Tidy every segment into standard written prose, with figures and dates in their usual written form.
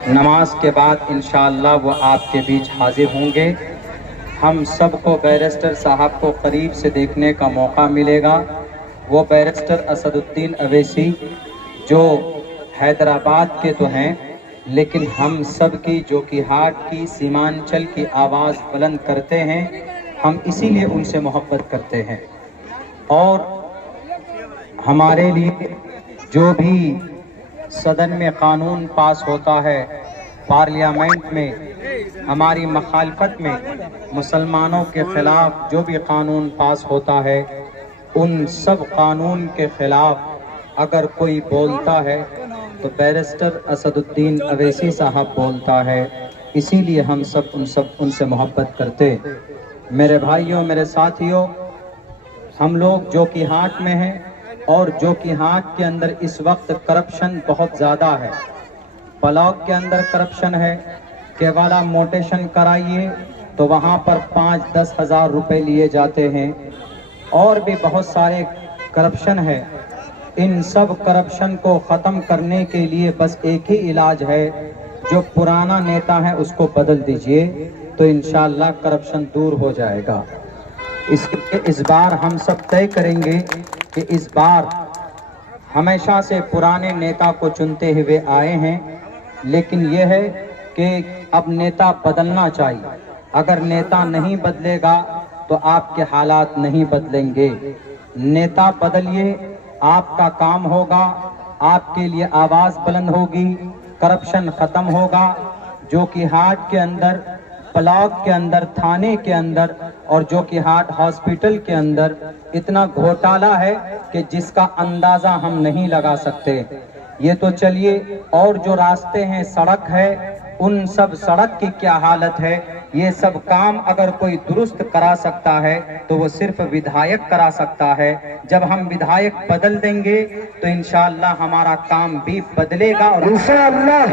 नमाज के बाद इंशाअल्लाह वो आपके बीच हाजिर होंगे। हम सबको बैरिस्टर साहब को करीब से देखने का मौका मिलेगा। वो बैरिस्टर असदुद्दीन अवैसी जो हैदराबाद के तो हैं, लेकिन हम सब की जो कि हाट की सीमांचल की आवाज़ बुलंद करते हैं, हम इसीलिए उनसे मोहब्बत करते हैं। और हमारे लिए जो भी सदन में कानून पास होता है, पार्लियामेंट में हमारी मखालफत में मुसलमानों के ख़िलाफ़ जो भी कानून पास होता है, उन सब कानून के ख़िलाफ़ अगर कोई बोलता है तो बैरिस्टर असदुद्दीन अवैसी साहब बोलता है। इसीलिए हम सब उनसे मोहब्बत करते। मेरे भाइयों, मेरे साथियों, हम लोग जो कि हाट में हैं और जो कि हाट के अंदर इस वक्त करप्शन बहुत ज़्यादा है। ब्लॉक के अंदर करप्शन है, केवला मोटेशन कराइए तो वहाँ पर 5-10 हज़ार रुपये लिए जाते हैं। और भी बहुत सारे करप्शन है। इन सब करप्शन को ख़त्म करने के लिए बस एक ही इलाज है, जो पुराना नेता है उसको बदल दीजिए तो इंशाअल्लाह करप्शन दूर हो जाएगा। इसलिए इस बार हम सब तय करेंगे कि इस बार हमेशा से पुराने नेता को चुनते हुए आए हैं, लेकिन यह है कि अब नेता बदलना चाहिए। अगर नेता नहीं बदलेगा तो आपके हालात नहीं बदलेंगे। नेता बदलिए, आपका काम होगा, आपके लिए आवाज़ बुलंद होगी, करप्शन ख़त्म होगा। जो कि हाट के अंदर, ब्लॉक के अंदर, थाने के अंदर और जो कि हाट हॉस्पिटल के अंदर इतना घोटाला है कि जिसका अंदाज़ा हम नहीं लगा सकते। ये तो चलिए, और जो रास्ते हैं, सड़क है, उन सब सड़क की क्या हालत है। ये सब काम अगर कोई दुरुस्त करा सकता है तो वो सिर्फ विधायक करा सकता है। जब हम विधायक बदल देंगे तो इंशाअल्लाह हमारा काम भी बदलेगा। और इंशाअल्लाह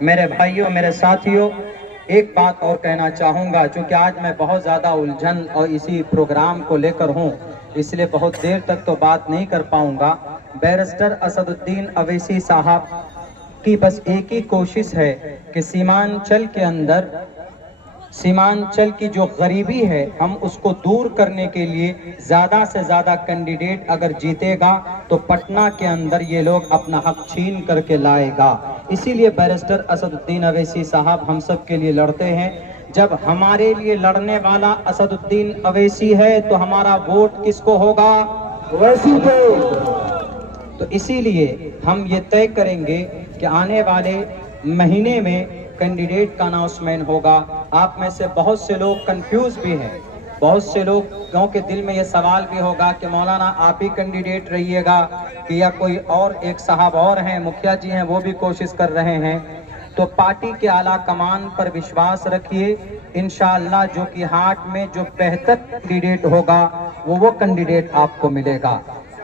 मेरे भाइयों, मेरे साथियों, एक बात और कहना चाहूँगा, चूँकि आज मैं बहुत ज़्यादा उलझन और इसी प्रोग्राम को लेकर हूँ, इसलिए बहुत देर तक तो बात नहीं कर पाऊँगा। बैरिस्टर असदुद्दीन अवैसी साहब की बस एक ही कोशिश है कि सीमांचल के अंदर, सीमांचल की जो गरीबी है, हम उसको दूर करने के लिए ज़्यादा से ज़्यादा कैंडिडेट अगर जीतेगा तो पटना के अंदर ये लोग अपना हक छीन करके लाएगा। इसीलिए बैरिस्टर असदुद्दीन अवैसी साहब हम सब के लिए लड़ते हैं। जब हमारे लिए लड़ने वाला असदुद्दीन अवैसी है तो हमारा वोट किसको होगा? वैसी को। तो इसीलिए हम ये तय करेंगे कि आने वाले महीने में कैंडिडेट का अनाउंसमेंट होगा। आप में से बहुत से लोग कंफ्यूज भी हैं, बहुत से लोगों के दिल में ये सवाल भी होगा कि मौलाना आप ही कैंडिडेट रहिएगा कि या कोई और एक साहब और हैं, मुखिया जी हैं, वो भी कोशिश कर रहे हैं। तो पार्टी के आला कमान पर विश्वास रखिए। इंशाअल्लाह जो कि हाट में जो बेहतर कैंडिडेट होगा वो कैंडिडेट आपको मिलेगा।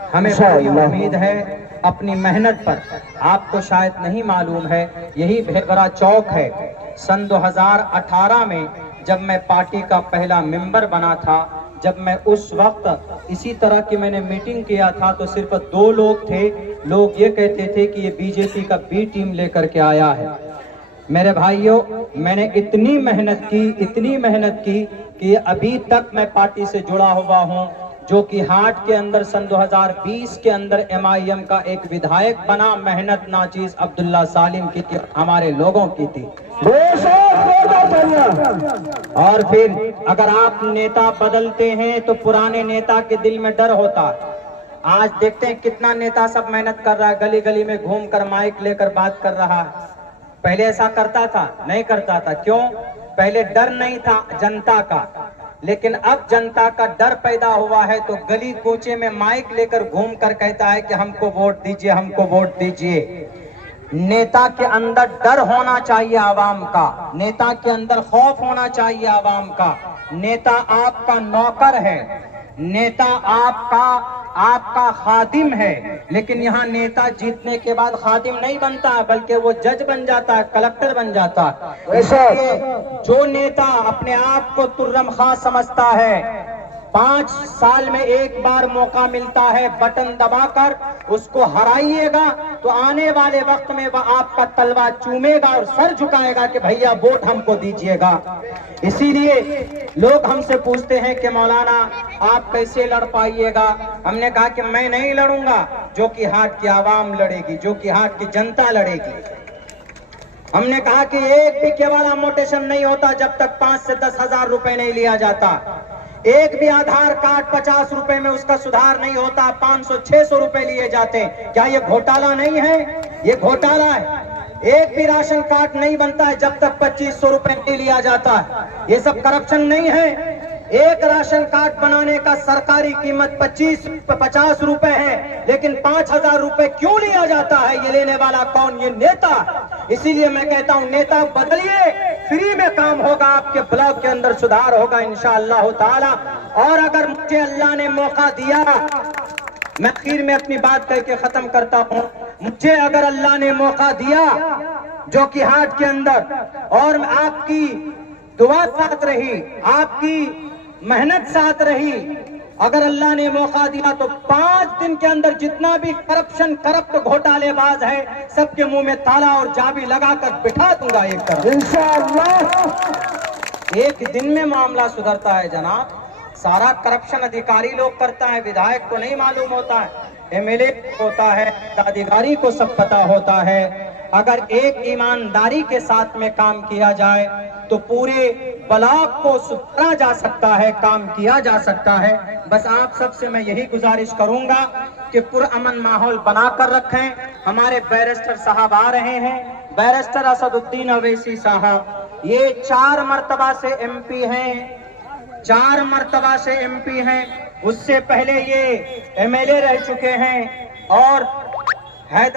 हमें पूरी उम्मीद है अपनी मेहनत पर। आपको शायद नहीं मालूम है, यही भेबरा चौक है। सन 2018 में जब मैं पार्टी का पहला मेंबर बना था, जब मैं उस वक्त इसी तरह की मैंने मीटिंग किया था तो सिर्फ 2 लोग थे। लोग ये कहते थे कि ये बीजेपी का बी टीम लेकर के आया है। मेरे भाइयों, मैंने इतनी मेहनत की कि अभी तक मैं पार्टी से जुड़ा हुआ हूँ। जो कि हाट के अंदर सन 2020 के अंदर MIM का एक विधायक बना, मेहनत नाचीज अब्दुल्ला सालिम की हमारे लोगों की थी। और फिर अगर आप नेता बदलते हैं तो पुराने नेता के दिल में डर होता। आज देखते हैं कितना नेता सब मेहनत कर रहा है, गली गली में घूमकर माइक लेकर बात कर रहा है। पहले ऐसा करता था? नहीं करता था। क्यों? पहले डर नहीं था जनता का, लेकिन अब जनता का डर पैदा हुआ है तो गली कूचे में माइक लेकर घूम कर कहता है कि हमको वोट दीजिए, हमको वोट दीजिए। नेता के अंदर डर होना चाहिए आवाम का, नेता के अंदर खौफ होना चाहिए आवाम का। नेता आपका नौकर है, नेता आपका खादिम है, लेकिन यहाँ नेता जीतने के बाद खादिम नहीं बनता, बल्कि वो जज बन जाता है, कलेक्टर बन जाता है। जो नेता अपने आप को तुर्रम खां समझता है, 5 साल में एक बार मौका मिलता है, बटन दबाकर उसको हराइएगा तो आने वाले वक्त में वह आपका तलवा चूमेगा और सर झुकाएगा कि भैया वोट हमको दीजिएगा। इसीलिए लोग हमसे पूछते हैं कि मौलाना आप कैसे लड़ पाइएगा। हमने कहा कि मैं नहीं लड़ूंगा, जो कि हाट की आवाम लड़ेगी, जो कि हाट की जनता लड़ेगी। हमने कहा कि एक भी केवल मोटेशन नहीं होता जब तक 5 से 10 हजार रुपए नहीं लिया जाता। एक भी आधार कार्ड 50 रुपए में उसका सुधार नहीं होता, 500-600 रुपए लिए जाते। क्या ये घोटाला नहीं है? ये घोटाला है। एक भी राशन कार्ड नहीं बनता है जब तक 2500 रुपए नहीं लिया जाता है। ये सब करप्शन नहीं है? एक राशन कार्ड बनाने का सरकारी कीमत 50 रुपए है, लेकिन 5000 रुपए क्यों लिया जाता है? ये लेने वाला कौन? ये नेता। इसीलिए मैं कहता हूं नेता बदलिए, फ्री में काम होगा, आपके ब्लॉक के अंदर सुधार होगा इंशाअल्लाह ताला। और अगर मुझे अल्लाह ने मौका दिया, मैं आखिर में अपनी बात कह के खत्म करता हूं, मुझे अगर अल्लाह ने मौका दिया जो कि हाट के अंदर, और आपकी दुआ साथ रही, आपकी मेहनत साथ रही, अगर अल्लाह ने मौका दिया तो 5 दिन के अंदर जितना भी करप्ट घोटालेबाज है सबके मुंह में ताला और चाबी लगाकर बिठा दूंगा एक तरफ इंशाअल्लाह। एक दिन में मामला सुधरता है जनाब। सारा करप्शन अधिकारी लोग करता है, विधायक को नहीं मालूम होता है, एमएलए होता है, अधिकारी को सब पता होता है। अगर एक ईमानदारी के साथ में काम किया जाए तो पूरे ब्लॉक को सुधारा जा सकता है, काम किया जा सकता है। बस आप सबसे मैं यही गुजारिश करूंगा कि पुरअमन माहौल बनाकर रखें। हमारे बैरिस्टर साहब आ रहे हैं, बैरिस्टर असदुद्दीन अवैसी साहब, ये 4 मर्तबा से एमपी हैं, 4 मर्तबा से एमपी हैं। उससे पहले ये एमएलए रह चुके हैं और हैदर